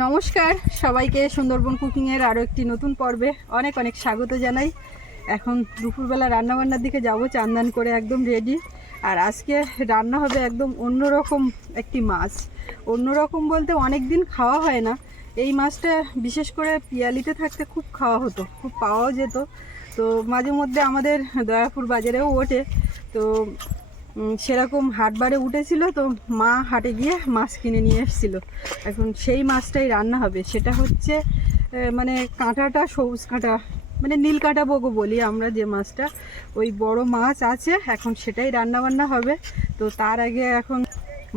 নমস্কার, সবাইকে সুন্দরবন কুকিংয়ের আরও একটি নতুন পর্বে অনেক অনেক স্বাগত জানাই। এখন দুপুরবেলা রান্নাবান্নার দিকে যাব, চান্দান করে একদম রেডি আর আজকে রান্না হবে একদম অন্যরকম একটি মাছ। অন্যরকম বলতে অনেক দিন খাওয়া হয় না। এই মাছটা বিশেষ করে পিয়ালিতে থাকতে খুব খাওয়া হতো, খুব পাওয়াও যেত। তো মাঝে মধ্যে আমাদের দয়াপুর বাজারেও ওঠে। তো সেরকম হাটবারে উঠেছিল তো মা হাটে গিয়ে মাছ কিনে নিয়ে এসেছিল। এখন সেই মাছটাই রান্না হবে। সেটা হচ্ছে মানে কাঁটাটা, সবুজ কাঁটা মানে নীল কাঁটা বগো বলি আমরা যে মাছটা। ওই বড় মাছ আছে, এখন সেটাই রান্না বান্না হবে। তো তার আগে এখন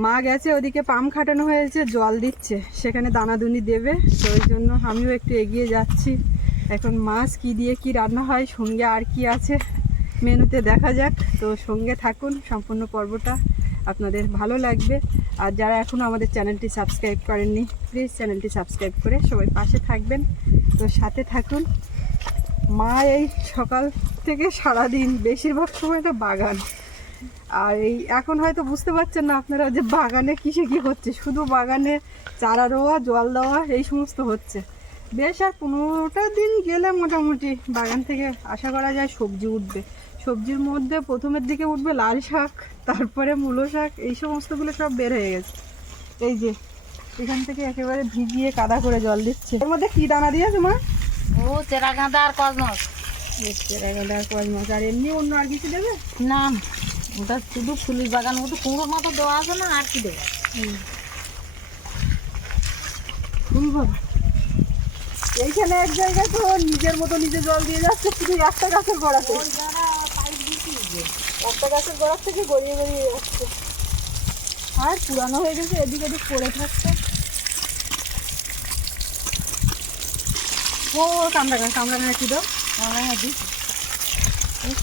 মা গেছে, ওদিকে পাম খাটানো হয়েছে, জল দিচ্ছে। সেখানে দানাদুনি দেবে, তো ওই জন্য আমিও একটু এগিয়ে যাচ্ছি। এখন মাছ কি দিয়ে কি রান্না হয়, সঙ্গে আর কি আছে? মেনুতে দেখা যাক। তো সঙ্গে থাকুন, সম্পূর্ণ পর্বটা আপনাদের ভালো লাগবে। আর যারা এখনও আমাদের চ্যানেলটি সাবস্ক্রাইব করেননি প্লিজ চ্যানেলটি সাবস্ক্রাইব করে সবাই পাশে থাকবেন। তো সাথে থাকুন। মা এই সকাল থেকে সারাদিন বেশিরভাগ সময় সময়টা বাগান। আর এই এখন হয়তো বুঝতে পারছেন না আপনারা যে বাগানে কিসে কি হচ্ছে। শুধু বাগানে চারা রোয়া, জল দেওয়া, এই সমস্ত হচ্ছে। বেশ আর পনেরোটা দিন গেলে মোটামুটি বাগান থেকে আশা করা যায় সবজি উঠবে। সবজির মধ্যে প্রথমের দিকে উঠবে লাল শাক তারপরে মূলো শাক এই সমস্তগুলো সব বের হয়ে গেছে। এই যে এখান থেকে একেবারে ভিজিয়ে কাদা করে জল দিচ্ছে। এর মধ্যে কি দানা দিয়েছে মা? ও চেরা গাঁদা আর কসমস আর কয় মাছ আর এমনি অন্য আর কিছু দেবে? না ওটা শুধু ফুলের বাগান মতো কুমড়োর মতো দেওয়া আছে না আর কি দেবো? ফুল বাবা এইখানে এক জায়গায় তো নিজের মতো নিজে জল দিয়ে যাচ্ছে শুধু একটা গাছের গোড়াতে একটা গাছের গোড়ার থেকে গড়িয়ে গড়িয়ে যাচ্ছে। আর পুরানো হয়ে গেছে এদিক ওদিক পড়ে থাকছে। ও কামড়া গাছ কামড়া গাছ কি দাও। আমরা হ্যাঁ দিচ্ছি ইস,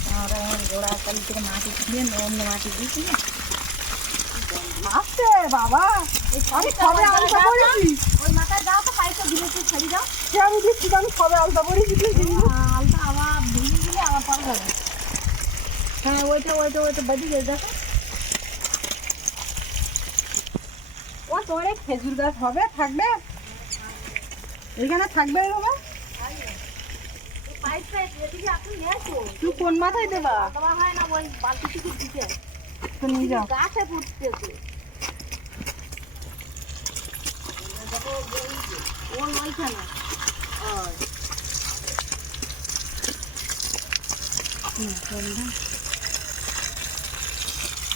গোড়া কালি থেকে মাটি দিয়ে অন্য মাটি দিচ্ছি না। আসছে বাবা। আমি সবে আলতা পড়েছি ওই মাথায় যাও তো পাইপটা দিলে ছেড়ে যাও সে আমি দেখছি তো আমি সবে আলতা তুই দিবি না? আলটা আবার ভেঙে দিলে আবার পার যাবে হ্যাঁ ওইটা ওইটা ওইটা বাদি গেছে দেখো ও তোর খেজুর গাছ হবে থাকবে এখানে থাকবে আসো তুই কোন মাথায় দেবা হয় না ওই বালতি থেকে দিতে গাছে ওর ওইখানে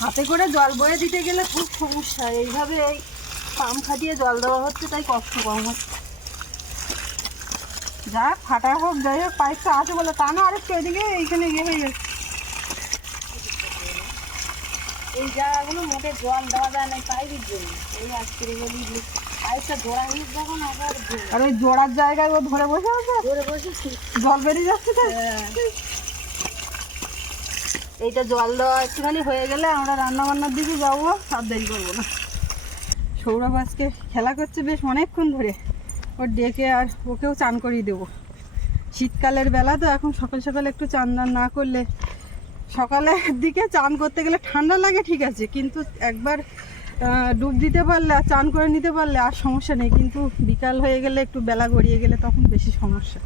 হাতে করে জল বয়ে দিতে গেলে খুব সমস্যা এইভাবে এই পাম খাটিয়ে জল দেওয়া হচ্ছে তাই কষ্ট কম হচ্ছে যাক ফাটা হোক যাই হোক পাইপটা আছে বলে তা না আরেকটু এদিকে এইখানে ইয়ে হয়ে গেছে। এই জায়গাগুলো মোটে জল দেওয়া যায় না পাইপের জন্য। এই আজকে বলি যে পাইপটা জোড়া হয়ে যখন আবার আর ওই জোড়ার জায়গায় ও ধরে বসে আছে? ধরে বসেছি। জল বেরিয়ে যাচ্ছে? তো এইটা জল দেওয়া একটুখানি হয়ে গেলে আমরা রান্না বান্নার দিকে যাব, আর দেরি করব না। সৌরভ আজকে খেলা করছে বেশ অনেকক্ষণ ধরে। ওর ডেকে আর ওকেও চান করিয়ে দেবো। শীতকালের বেলা তো এখন সকাল সকাল একটু চান না করলে সকালের দিকে চান করতে গেলে ঠান্ডা লাগে ঠিক আছে, কিন্তু একবার ডুব দিতে পারলে আর চান করে নিতে পারলে আর সমস্যা নেই, কিন্তু বিকাল হয়ে গেলে একটু বেলা গড়িয়ে গেলে তখন বেশি সমস্যা।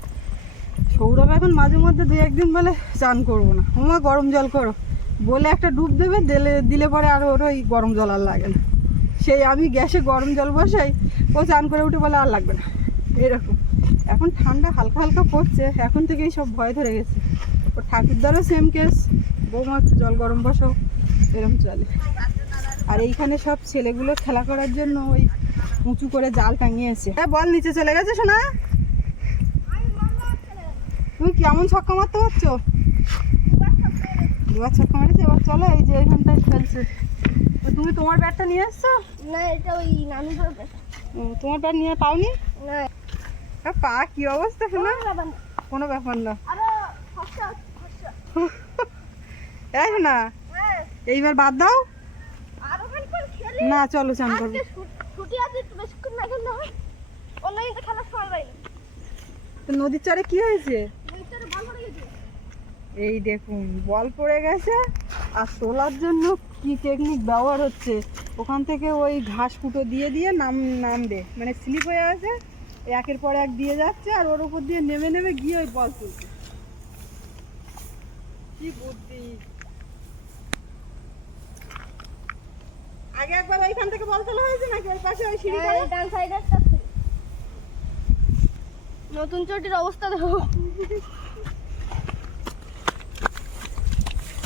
সৌরভ এখন মাঝে মধ্যে দু একদিন বলে চান করব না। ওমা, গরম জল করো। বলে একটা ডুব দেবে, দিলে দিলে পরে আর ওর ওই গরম জল আর লাগে না। সেই আমি গ্যাসে গরম জল বসাই, ও চান করে উঠে বলে আর লাগবে না। এরকম। এখন ঠান্ডা হালকা হালকা পড়ছে, এখন থেকেই সব ভয় ধরে গেছে। ও ঠাকুরদারও সেম কেস বৌমা জল গরম বসো এরকম চলে। আর এইখানে সব ছেলেগুলো খেলা করার জন্য ওই উঁচু করে জাল টাঙিয়েছে। হ্যাঁ বল, নিচে চলে গেছে শোনা তুমি কেমন ছক্কা মারতে পারছ? দুবার ছক্কা মারিছে এবার চলো এই যে এইখানটায় খেলছে তো তুমি তোমার ব্যাটটা নিয়ে এসছো? না এটা ওই নানু ও, তোমার ব্যাট নিয়ে পাওনি? না। পা কি অবস্থা শোনা? কোনো ব্যাপার না। এই না এইবার বাদ দাও। না চলো চান করব হয় নদীর চরে কি হয়েছে মিনিটটা ভালো করে গেছে এই দেখুন বল পড়ে গেছে। আর তোলার জন্য কি টেকনিক ব্যবহার হচ্ছে? ওখান থেকে ওই ঘাস ফুটো দিয়ে দিয়ে নাম নামবে মানে স্লিপ হয়ে আছে একের পর এক দিয়ে যাচ্ছে আর ওর উপর দিয়ে নেমে নেমে গিয়ে ওই বল তুলছে। কি বুদ্ধি। আগে একবার ওইখান থেকে বল তোলা হয়েছে নাকি? ওই পাশে ওই সিঁড়ি করে? ডান সাইডে নতুন চটির অবস্থা দেখো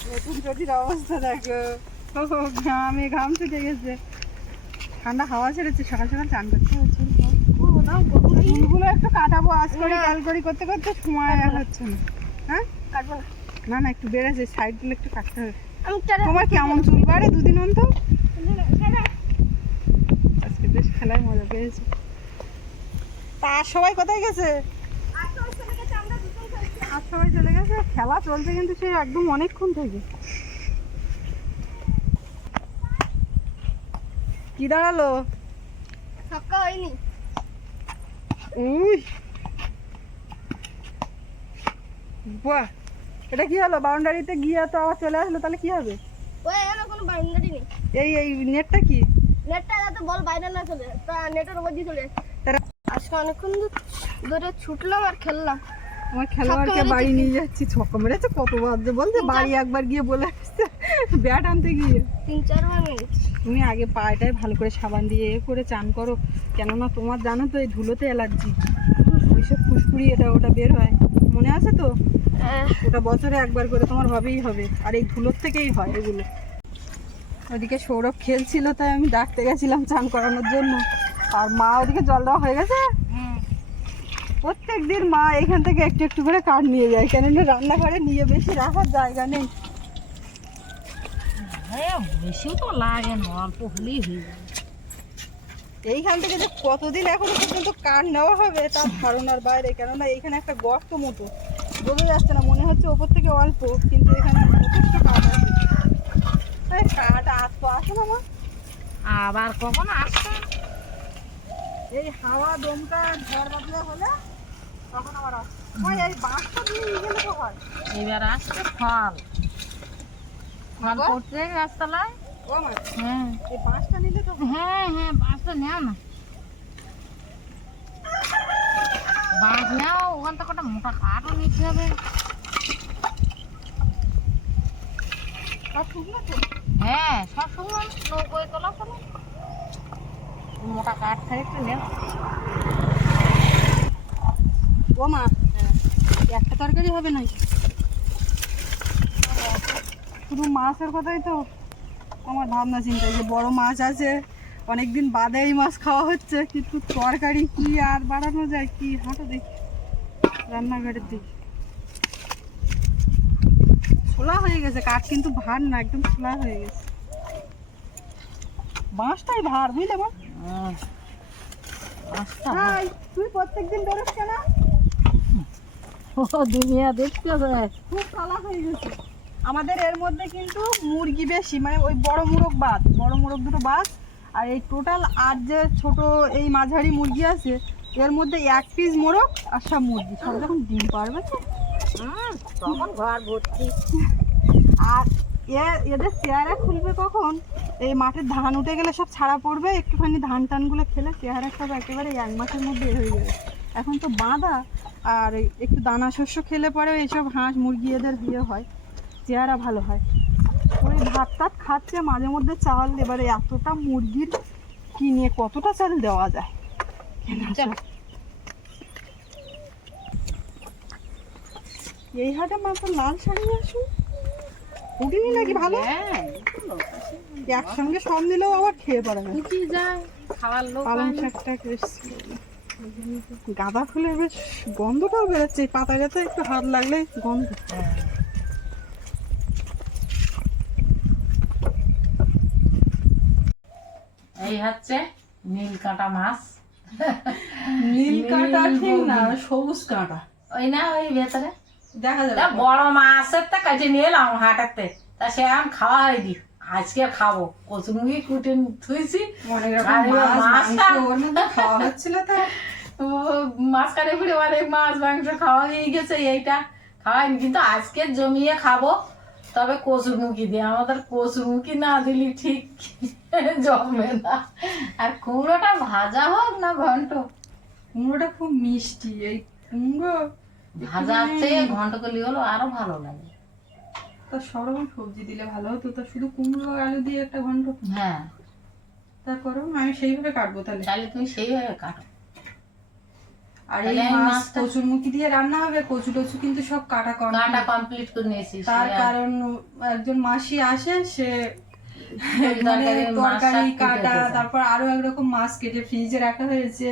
নতুন চটির অবস্থা দেখো ও ঘামে ঘাম ছুটে গেছে। ঠান্ডা হাওয়া ছেড়েছে সকাল সকাল চান করতে হচ্ছে ফুলগুলো একটু কাটাবো আজ করে কাল করি করতে করতে সময় আর হচ্ছে না। হ্যাঁ? কাটবো না। না একটু বেড়েছে সাইডগুলো একটু কাটতে হবে। তোমার কেমন চুল বাড়ে দুদিন অন্তর? আজকে বেশ খেলায় মজা পেয়েছে। তা সবাই কোথায় গেছে? সবাই চলে গেছে। খেলা চলছে কিন্তু সে একদম অনেকক্ষণ থেকে। কি দাঁড়াল? ছক্কা হয়নি। উই! বাহ! এটা কি হলো? বাউন্ডারিতে গিয়ে তো আবার চলে আসলো তাহলে কি হবে? ওই এখানে কোনো বাউন্ডারি নেই। এই এই নেটটা কি? নেটটা যাতে বল বাইরে না চলে তা নেটের উপর দিয়ে চলে আজকে অনেকক্ষণ ধরে ছুটলাম আর খেললাম। আমার খেলোয়াড়কে বাড়ি নিয়ে যাচ্ছি ছক্কা মেরেছে কতবার যে বলছে বাড়ি একবার গিয়ে বলে আসছে ব্যাট আনতে গিয়ে। তিন চারবার মেরেছি। তুমি আগে পায়েটায় ভালো করে সাবান দিয়ে এ করে চান করো কেননা তোমার জানো তো এই ধুলোতে অ্যালার্জি। ওইসব ফুসকুড়ি এটা ওটা বের হয়। মনে আছে তো? আহ, ওটা বছরে একবার করে তোমার হবেই হবে। আর এই ধুলোর থেকেই হয় এগুলো। ওদিকে সৌরভ খেলছিল তাই আমি ডাকতে গেছিলাম চান করানোর জন্য। আর মা ওদিকে জল দেওয়া হয়ে গেছে? প্রত্যেক দিন মা এখান থেকে একটু একটু করে কাঠ নিয়ে যায় কেননা রান্নাঘরে নিয়ে বেশি রাখার জায়গা নেই। হ্যাঁ বেশিও তো লাগে না অল্প হলেই হয়ে যায়। এইখান থেকে যে কতদিন এখনও পর্যন্ত কাঠ নেওয়া হবে তার ধারণার বাইরে কেননা এইখানে একটা গর্ত মতো। বোঝা যাচ্ছে না মনে হচ্ছে ওপর থেকে অল্প কিন্তু এখানে যথেষ্ট কাঠ আছে। কাঠ আজ তো আসে না মা। আবার কখন আসছে এই হাওয়া দমকা ঝড় বাদলা হলে এবার আসছে। ফল। ফল গো? করতে গাছতলায়। হ্যাঁ। হয়। হ্যাঁ বাঁশটা নেও না। বাঁশ নেও ওখান থেকে একটা মোটা কাঠও নিতে হবে। শুকনো হ্যাঁ সব সময় নৌকোয় তোলা চলো। মোটা কাঠ থাকে একটু নেও। ও মা। একটা তরকারি হবে না শুধু মাছের কথাই তো? আমার ভাবনা চিন্তা যে বড় মাছ আছে অনেকদিন বাদে এই মাছ খাওয়া হচ্ছে কিন্তু তরকারি কি আর বাড়ানো যায় কি হাঁটো দেখি রান্নাঘরের দিকে। ছোলা হয়ে গেছে কাঠ কিন্তু ভার না একদম ছোলা হয়ে গেছে। বাঁশটাই ভার বুঝলে তুই প্রত্যেকদিন বেরোস কেন? ও দুনিয়া দেখতে হবে। খুব কালা হয়ে গেছে। আমাদের এর মধ্যে কিন্তু মুরগি বেশি মানে ওই বড় মুরগ বাদ বড় মুরগ দুটো বাদ। আর এই টোটাল আর যে ছোট এই মাঝারি মুরগি আছে এর মধ্যে এক পিস মোরগ আর সব মুরগি। সব যখন ডিম পারবে তো। তখন ঘর ভর্তি। আর এ এদের চেহারা খুলবে কখন? এই মাঠের ধান উঠে গেলে সব ছাড়া পড়বে একটুখানি ধান টানগুলো খেলে চেহারা সব একেবারে এক মাসের মধ্যে হয়ে যাবে। এখন তো বাঁধা আর একটু দানা শস্য খেলে পরে এইসব হাঁস মুরগি এদের বিয়ে হয় চেহারা ভালো হয়। ওই ভাত টাত খাচ্ছে মাঝে মধ্যে চাল এবারে এতটা মুরগির কিনে কতটা চাল দেওয়া যায়? এই হাটে মাত্র লাল শাড়ি আসুন। উঠিনি নাকি ভালো? হ্যাঁ একসঙ্গে সব নিলেও আবার খেয়ে পারে না। খাওয়ার লোক পালং শাকটা গাঁদা ফুলের বেশ গন্ধটাও বেরোচ্ছে। এই পাতাটা তো একটু হাত লাগলে গন্ধ। এই হচ্ছে নীল কাঁটা মাছ নীল কাঁটা ঠিক না সবুজ কাঁটা। ওই না ওই ভেতরে। দেখা যাবে। বড় মাছের তো কাছে নিয়ে এলাম হাটাতে। তা সে আম খাওয়া হয়নি। আজকে খাব। কচুমুখি কুটে থুইছি খাওয়া হচ্ছিল তো। ও, মাছ অনেক মাংস খাওয়া হয়ে গেছে এইটা খাওয়াইনি। কিন্তু আজকে জমিয়ে খাব। তবে কচুরমুখী দিয়ে। আমাদের কচুরমুখী না দিলি ঠিক জমবে না। আর কুমড়োটা ভাজা হোক না ঘন্ট। কুমড়োটা খুব মিষ্টি। এই কুমড়ো থেকে ঘন্ট করলে হলো আরও ভালো লাগে। তা সব রকম সবজি দিলে ভালো হতো তা শুধু কুমড়ো আলু দিয়ে একটা ঘন্ট হ্যাঁ। তা করো আমি সেইভাবে কাটবো তাহলে। তাহলে তুমি সেইভাবে কাটো। আর এই মাছ মাছটা- কচুরমুখী দিয়ে রান্না হবে কচু টচু কিন্তু সব কাটা কাটা কমপ্লিট করে নিয়েছি তার কারণ একজন মাসি আসে সে তরকারি মানে তরকারি কাটা তারপর আরও একরকম মাছ কেটে ফ্রিজে রাখা হয়েছে।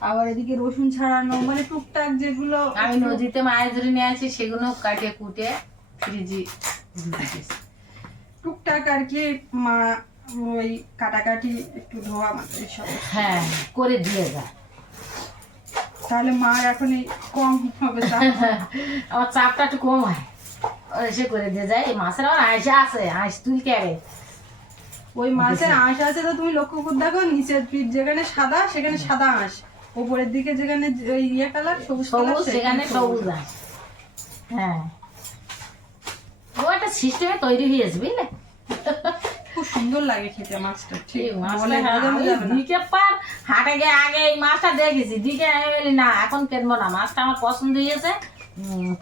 আবার এদিকে রসুন ছাড়ানো মানে টুকটাক যেগুলো আমি নদীতে মাছ ধরে নিয়ে আসি সেগুলো কাটে কুটে। ফ্রিজে টুকটাক আর কি মা ওই কাটাকাটি একটু ধোয়া মাত্র সব। হ্যাঁ করে দিয়ে যায় তাহলে মার এখন এই কম হবে। আমার চাপটা একটু কম হয়। এসে করে দিয়ে যায়। এই মাছের আমার আইসা আছে আইস তুই কেবে ওই মাছের আঁশ আছে তো তুমি লক্ষ্য করে দেখো নিচের পিঠ যেখানে সাদা সেখানে সাদা আঁশ। উপরের দিকে যেখানে ওই ইয়ে কালার সবুজ সবুজ সেখানে সবুজ আঁশ। হ্যাঁ। একটা সিস্টেমে তৈরি হয়েছে বুঝলে খুব সুন্দর লাগে খেতে মাছটা ঠিক। দিকে পার হাটে গিয়ে আগে এই মাছটা দেখেছি দিকে না এখন কিনবো না মাছটা আমার পছন্দ হয়েছে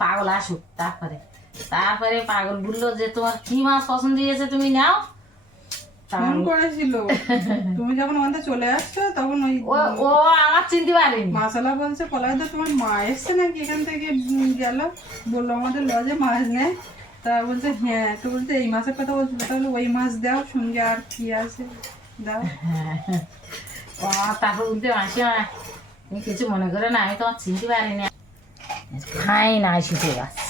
পাগল আসুক তারপরে। তারপরে পাগল বলল যে তোমার কি মাছ পছন্দ হয়েছে তুমি নাও। ফোন করেছিল। তুমি যখন আমাদের চলে আসছো তখন ওই ও আমার চিনতে পারেনি। মাসালা বলছে পলায় তো তোমার মা এসছে নাকি এখান থেকে? গেল। বলল আমাদের লজে মাছ নেয় তা বলছে হ্যাঁ তো বলছে এই মাছের কথা বলছিল তাহলে ওই মাছ দাও সঙ্গে আর কি আছে দাও। তারপর বলতে মাসি তুমি কিছু মনে করে না আমি তোমার চিনতে খাই না শিখে গেছে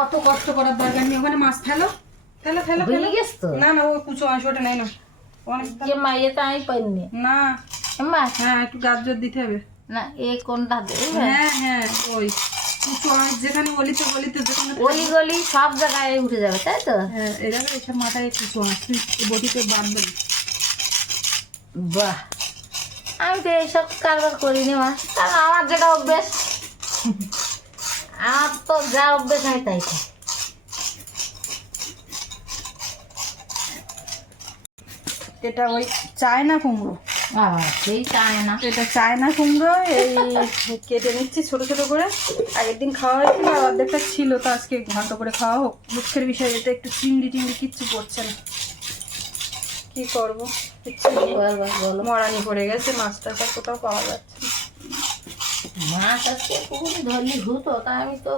অত কষ্ট করার দরকার নেই ওখানে মাছ ফেলো ফেলো ফেলো ফেলো। গেছ? তো না না ও কুচো আঁশ ওটা নেই না। অনেক মাইয়ে তো আমি পাইনি। না। এম্মা হ্যাঁ একটু গাজর দিতে হবে। না এই কোনটা হ্যাঁ হ্যাঁ ওই। যেখানে গলিতে গলিতে যেখানে অলি গলি সব জায়গায় উঠে যাবে তাই তো? হ্যাঁ এসব মাথায় তুই বটিতে বাহ। আমি তো এইসব কারবার করিনি মা। কারণ আমার যেটা অভ্যেস আমার তো যা অভ্যেস আমি তাই খাই। এটা ওই চায়না কুমড়ো। বাবা সেই চায় না এটা চায়না কুমড়ো এই কেটে নিচ্ছি ছোট ছোট করে। আগের দিন খাওয়া হয়েছিল আর অর্ধেকটা ছিল তো আজকে ঘন্ট করে খাওয়া হোক। দুঃখের বিষয় এটা একটু চিংড়ি টিংড়ি কিচ্ছু পড়ছে না। কি করব? কিচ্ছু মরানি পড়ে গেছে মাছটা তো কোথাও পাওয়া যাচ্ছে মাছ আজকে পুকুরে ধরলি হতো তা আমি তো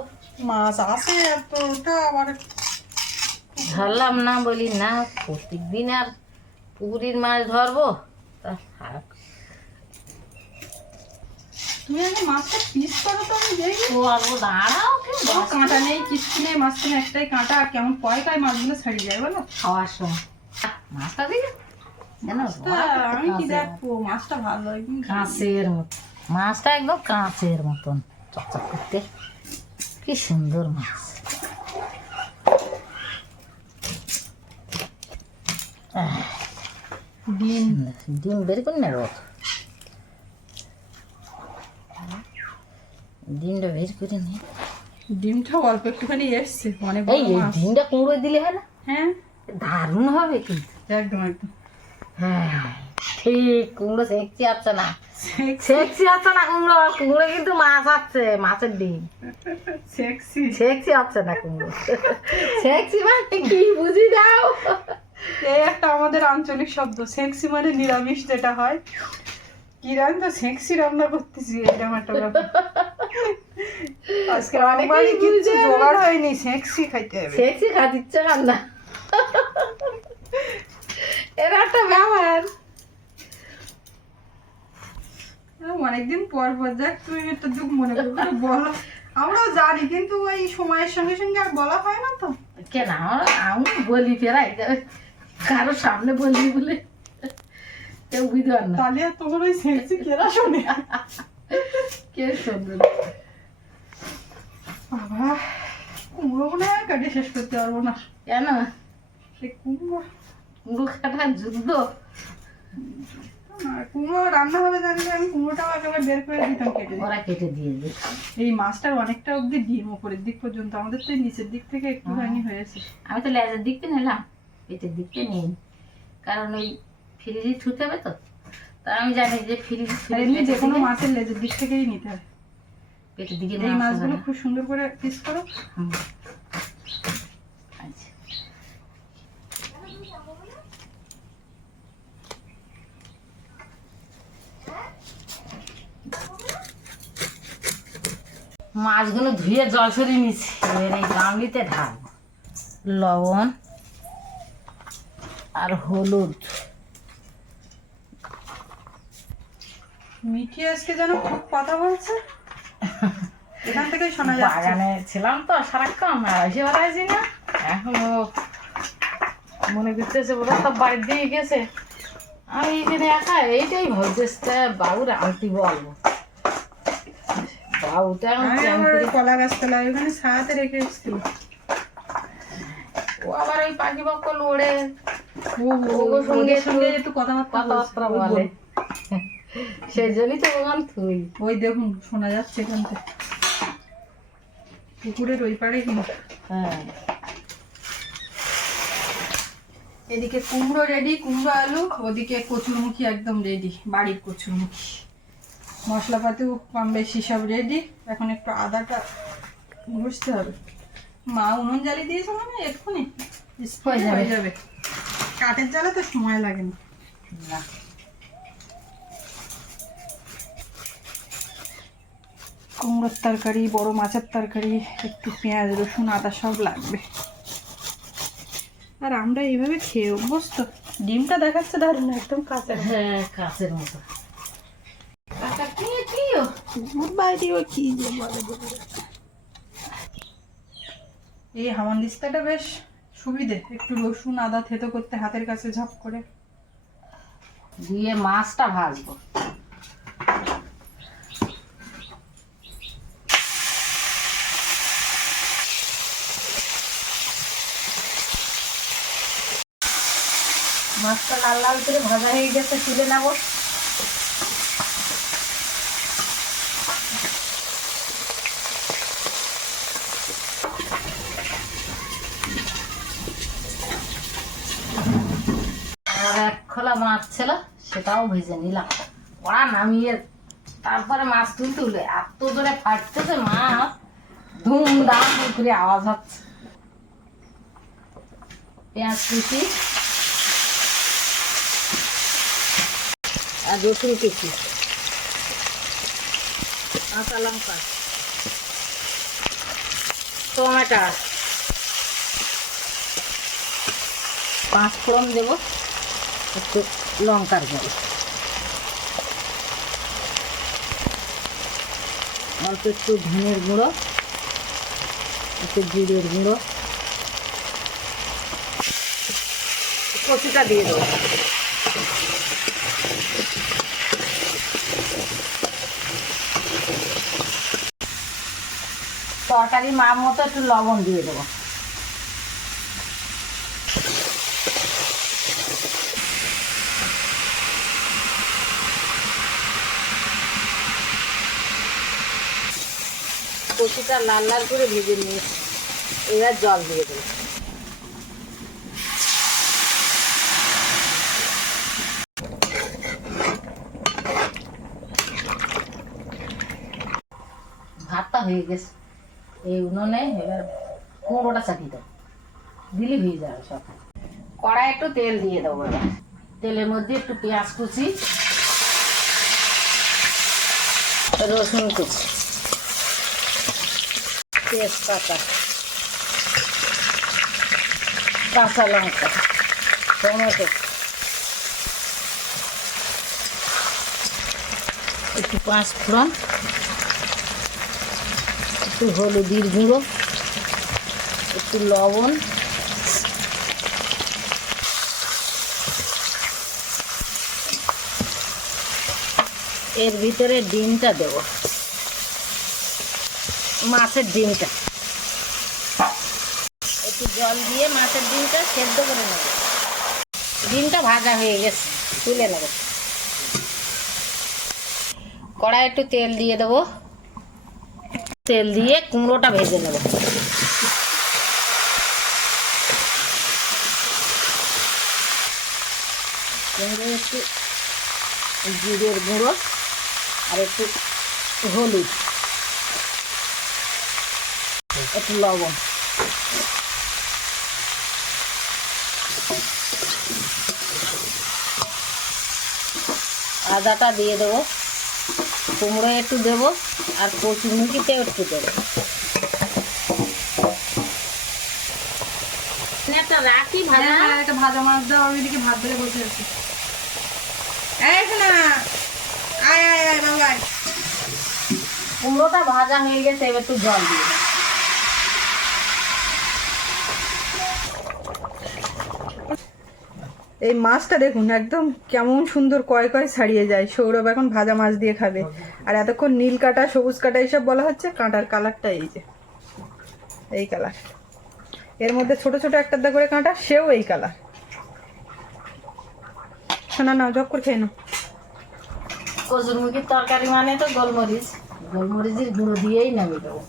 মাছ আছে তো ওটা আবার ধরলাম না বলি না প্রত্যেক দিন আর পুকুরির মাছ ধরবো? তুমি আগে মাছটা পিস করো তো আমি দেখি করব দাঁড়াও কি কাঁটা নেই কিচ্ছু নেই মাঝখানে একটাই কাঁটা আর কেমন পয়কায় মাছগুলো ছাড়িয়ে যায় বলো। খাওয়ার সময় মাছটা দিকে। আমি কি দেখব? মাছটা ভালো একদম কাঁচের মতো। মাছটা একদম কাঁচের মতন। চকচক করতে। কি সুন্দর মাছ। আহ, ডিম ডিম বের করি না রোদ ডিমটা বের করে নি। ডিমটা অল্প একটুখানি এসছে অনেক এই ডিমটা কুমড়ো দিলে হয় না? হ্যাঁ। দারুণ হবে কিন্তু। একদম একদম। হ্যাঁ ঠিক কুমড়ো সেকছি আছে না। সেকছি। আছে না কুমড়ো কুমড়ো কিন্তু মাছ আছে মাছের ডিম। সেক্সি সেকছি হচ্ছে না কুমড়ো সেকছি মানে কি বুঝি দাও। এই একটা আমাদের আঞ্চলিক শব্দ সেক্সি মানে নিরামিষ যেটা হয়। কি রান তো সেক্সি রান্না করতেছি এরকম একটা ব্যাপার আজকে কিচ্ছু জোগাড় হয়নি সেক্সি খাইতে হবে। সেকছি খাতিচ্ছে রান্না এর একটা ব্যাপার। অনেকদিন পর পর যাক তুমি একটা দুঃখ মনে করবে বলো। আমরাও জানি কিন্তু ওই সময়ের সঙ্গে সঙ্গে আর বলা হয় না তো। কেন? আমার আমি বলি ফেরাই। কারও সামনে বললি বলে? কেউ বুঝতে না। তাহলে তোমার ওই সেক্সি কেরা শোনে? কে সুন্দর বাবা কুমড়ো মনে হয় কাটে শেষ করতে পারব না। কেন? সে কুমড়ো। কুমড়ো কাটার যুদ্ধ? কুমড়ো রান্না হবে জানলে আমি কুমড়োটাও একেবারে বের করে দিতাম কেটে। ওরা কেটে দিয়ে এই মাছটার অনেকটা অবধি ডিম ওপরের দিক পর্যন্ত আমাদের তো নিচের দিক থেকে একটুখানি হয়েছে। আমি তো লেজের দিকটা নিলাম। পেটের দিকটা নিই। কারণ ওই ফ্রিজে ছুতে হবে তো। তা আমি জানি যে ফ্রিজ এমনি যে কোনো মাছের লেজের দিক থেকেই নিতে হবে পেটের দিকে এই মাছগুলো খুব সুন্দর করে পিস করো। আচ্ছা। মাছগুলো ধুয়ে জল সরিয়ে নিচ্ছি। এবার এই গামলিতে ঢালবো। লবণ। আর হলুদ। মিঠি আজকে যেন খুব কথা বলছে। এখান থেকেই শোনা যাচ্ছে। বাগানে ছিলাম তো সারাক্ষণ আর এসে বেড়াইছি না। এখন মনে করতেছে ওরা সব বাড়ির দিয়ে গেছে। আমি এখানে একা এইটাই ভাবতেছে বাবুর আনতি বলব। বাবুটা ওখানে রেখে এসেছিল। ও আবার ওই পাখি বকল ওড়ে। সঙ্গে সঙ্গে একটু কথাবার্তা কথাবার্তা বলছে। ওই বলে। সেই জন্যই তো থুই। ওই দেখুন শোনা যাচ্ছে এখান থেকে। পুকুরের ওই পাড়ে কিন্তু। হ্যাঁ। এদিকে কুমড়ো রেডি কুমড়ো আলু ওদিকে কচুরমুখী একদম রেডি বাড়ির কচুরমুখী। মশলাপাতিও কম বেশি সব রেডি এখন একটু আদাটা ঘষতে হবে। মা উনুন জ্বালিয়ে দিয়েছে মানে এক্ষুনি? হয়ে যাবে। কাঠের জ্বালা তো সময় লাগে না। কুমড়োর তরকারি বড় মাছের তরকারি একটু পেঁয়াজ রসুন আদা সব লাগবে। আর আমরা এইভাবে খেয়ে অভ্যস্ত ডিমটা দেখাচ্ছে দারুণ একদম কাঁচা হ্যাঁ কাছের মতো। কাকা কি কি ও? বাইরে ও কি যে বলে বলে। বেশ সুবিধে? একটু রসুন আদা থেতো করতে হাতের কাছে ঝপ করে। দিয়ে মাছটা ভাজবো। মাছটা লাল লাল করে ভাজা হয়ে গেছে তুলে নেব আর এক খোলা মাছ ছিল সেটাও ভেজে নিলাম। ওরা নামিয়ে তারপরে মাছ তুলতে তুলে এত জোরে ফাটতেছে মাছ ধুম দাম করে আওয়াজ হচ্ছে। পেঁয়াজ কুচি আর রসুন কুচি। কাঁচা লঙ্কা। টমেটো। পাঁচ ফোড়ন দেবো। একটু লঙ্কার জল অল্প একটু ধনের গুঁড়ো, একটু জিরের গুঁড়ো। কচুটা দিয়ে দেবো। তরকারি মাপ মতো একটু লবণ দিয়ে দেবো। কচুটা লাল লাল করে ভেজে নিয়েছি। এবার জল দিয়ে দেবো। ভাতটা হয়ে গেছে। এই উনুনে এবার কুমড়োটা চাপিয়ে দেবো। দিলে হয়ে যাবে সব। কড়াই একটু তেল দিয়ে দেবো এবার। তেলের মধ্যে একটু পেঁয়াজ কুচি, রসুন কুচি। তেজপাতা, কাঁচা লঙ্কা, টমেটো। একটু পাঁচ ফোড়ন, একটু হলুদির গুঁড়ো, একটু লবণ। এর ভিতরে ডিমটা দেবো। মাছের ডিমটা। একটু জল দিয়ে মাছের ডিমটা সেদ্ধ করে নেব। ডিমটা ভাজা হয়ে গেছে, তুলে নেব। কড়াই একটু তেল দিয়ে দেবো। তেল দিয়ে কুমড়োটা ভেজে নেব। কুমড়ো একটু জিরের গুঁড়ো আর একটু হলুদ। একটু লবণ। আদাটা দিয়ে দেবো। কুমড়ো একটু দেবো আর কচুরমুখিতেও একটু দেবো। একটা রাখি ভাজা হ্যাঁ একটা ভাজা মাছ দাও আমি এদিকে ভাত ধরে বসে আছি। এই শোনা আয় আয় আয় বাবা আয়। কুমড়োটা ভাজা হয়ে গেছে এবার একটু জল দিয়ে এই মাছটা দেখুন, একদম কেমন সুন্দর কয় কয় ছাড়িয়ে যায়। সৌরভ এখন ভাজা মাছ দিয়ে খাবে। আর এতক্ষণ নীল কাটা, সবুজ কাটা এইসব বলা হচ্ছে, কাঁটার কালারটা এই যে। এই কালার। এর মধ্যে ছোট ছোট একটা করে কাঁটা, সেও এই কালার। শোনা না জব করে খেয়ে নাও। কচুরমুখির তরকারি মানে তো গোলমরিচ। গোলমরিচের গুঁড়ো দিয়েই নামিয়ে দেবো।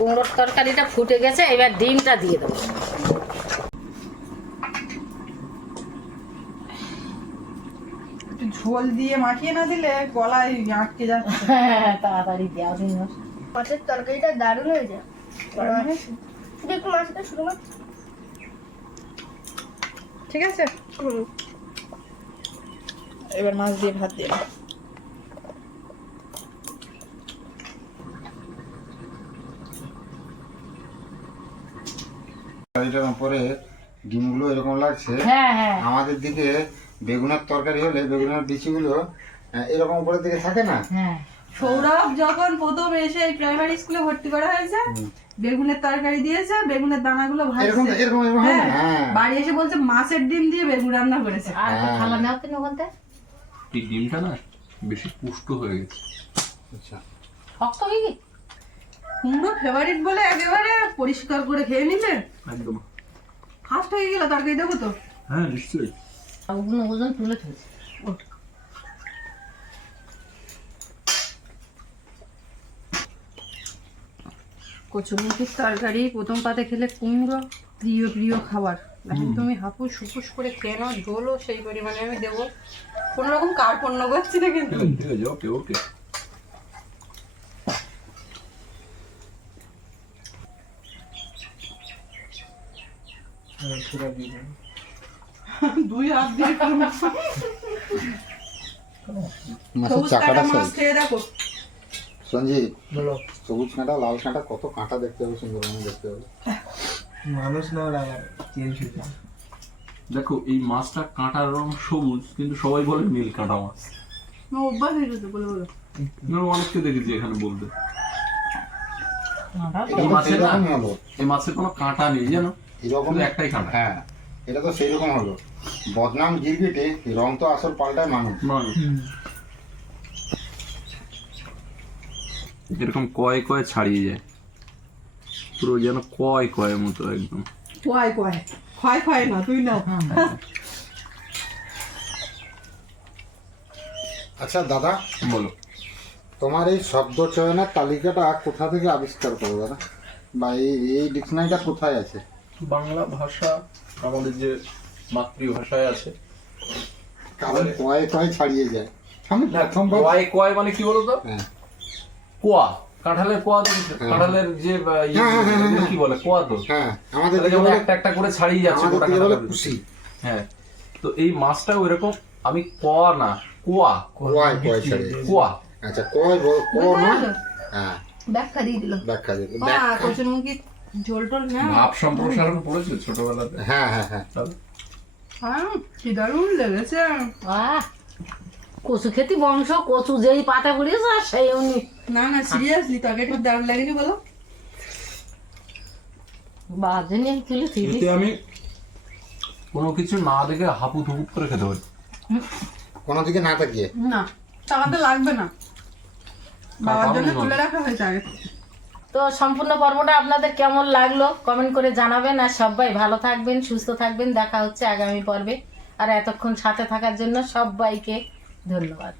কুমড়োর তরকারিটা ফুটে গেছে এবার ডিমটা দিয়ে দেবো। ঝোল দিয়ে মাখিয়ে না দিলে গলায় আটকে যাচ্ছে। তাড়াতাড়ি দেওয়া দিন মাছের তরকারিটা দারুণ হয়েছে। দেখো মাছটা শুরু মাছ। ঠিক আছে? এবার মাছ দিয়ে ভাত দিয়ে তরকারিটার উপরে ডিমগুলো এরকম লাগছে হ্যাঁ হ্যাঁ। আমাদের দিকে বেগুনের তরকারি হলে বেগুনের বিচিগুলো আহ, এরকম উপরের দিকে থাকে না? হ্যাঁ। সৌরভ যখন প্রথম এসে প্রাইমারি স্কুলে ভর্তি করা হয়েছে বেগুনের তরকারি দিয়েছে বেগুনের দানাগুলো ভাজছে। এরকম এরকম হয় না? হ্যাঁ। হ্যাঁ। বাড়ি এসে বলছে মাছের ডিম দিয়ে বেগুন রান্না করেছে। আর একটা হ্যাঁ। থালা নেওয়া ওখান থেকে ডিমটা না বেশি পুষ্ট হয়ে গেছে। আচ্ছা। শক্ত হয়ে গেছে? কুমড়ো ফেভারিট বলে একেবারে পরিষ্কার করে খেয়ে নিলে? একদম। ফার্স্ট হয়ে গেল তরকারি দেবো তো? হ্যাঁ নিশ্চয়ই। ওজন ওজন তুলে ফেলছে। কচুরমুখির তরকারি প্রথম পাতে খেলে কুমড়ো প্রিয় প্রিয় খাবার। এখন তুমি হাপুস হুপুস করে খেয়ে নাও ঝোলও সেই পরিমাণে আমি দেবো। কোনো রকম কার্পণ্য করছি না কিন্তু। ঠিক আছে ওকে দুই হাত দিয়ে মাছের চাকাটা দেখো। সঞ্জীব সবুজ কাঁটা লাল কাঁটা কত কাঁটা দেখতে হবে সুন্দরবনে দেখতে হবে। মানুষ না লাগার চেঞ্জ হয়েছে দেখো এই মাছটা কাঁটার রং সবুজ কিন্তু সবাই বলে নীল কাঁটা মাছ। অভ্যাস হয়ে গেছে বলে বলো। অনেককে দেখেছি এখানে বলতে। এই মাছের কোনো কাঁটা নেই জানো? এরকম একটাই কাঁটা হ্যাঁ এটা তো সেই রকম হলো। বদনাম গিরগিটে রং তো আসল পাল্টায় মানুষ। মানুষ। এরকম কয় কয় ছাড়িয়ে যায় পুরো যেন কয় কয়ের মতো একদম। কয় কয়? ক্ষয় ক্ষয় না তুই নাও। আচ্ছা দাদা বলো। তোমার এই শব্দ চয়নের তালিকাটা কোথা থেকে আবিষ্কার করো দাদা? বা এই এই ডিকশনারিটা কোথায় আছে? বাংলা ভাষা আমাদের যে মাতৃভাষায় আছে। কারণ কয়ে কয়ে ছাড়িয়ে যায়। আমি প্রথমবার কয় কয় মানে কি বলতো? হ্যাঁ। কোয়া কাঁঠালের কোয়া তো কাঁঠালের যে ইয়ে, হ্যাঁ, হ্যাঁ, হ্যাঁ, কি বলে? কোয়া তো। হ্যাঁ আমাদের যেমন একটা একটা করে ছাড়িয়ে যাচ্ছে গোটা দিকে খুশি হ্যাঁ। তো এই মাছটাও এরকম আমি কোয়া না কোয়া। কয় কয় ছাড়িয়ে কোয়া। আচ্ছা কয় বল- ক বুঝতে না হ্যাঁ। ব্যাখ্যা দিয়ে দিল। ব্যাখ্যা দিতে কচুরমুখি ঝোল টোল না? ভাব সম্প্রসারণ পড়েছে ছোটবেলাতে। হ্যাঁ হ্যাঁ হ্যাঁ। হ্যাঁ কি দারুণ লেগেছে। আহ কচু খেতি বংশ কচু যেই পাতা পড়িয়েছে আর সেই উনি না না সিরিয়াসলি তরকারিটা দারুণ লাগেনি বলো? বাজে নিয়ে এতে আমি কোনো কিছু না দেখে হাপু থুপুত করে খেতে পারি। কোনো দিকে না তাকিয়ে? না টাকাতে লাগবে না। বাবার জন্য তুলে রাখা হয়েছে আগে। তো সম্পূর্ণ পর্বটা আপনাদের কেমন লাগল কমেন্ট করে জানাবেন, আর সবাই ভালো থাকবেন, সুস্থ থাকবেন। দেখা হচ্ছে আগামী পর্বে। আর এতক্ষণ সাথে থাকার জন্য সবাইকে ধন্যবাদ।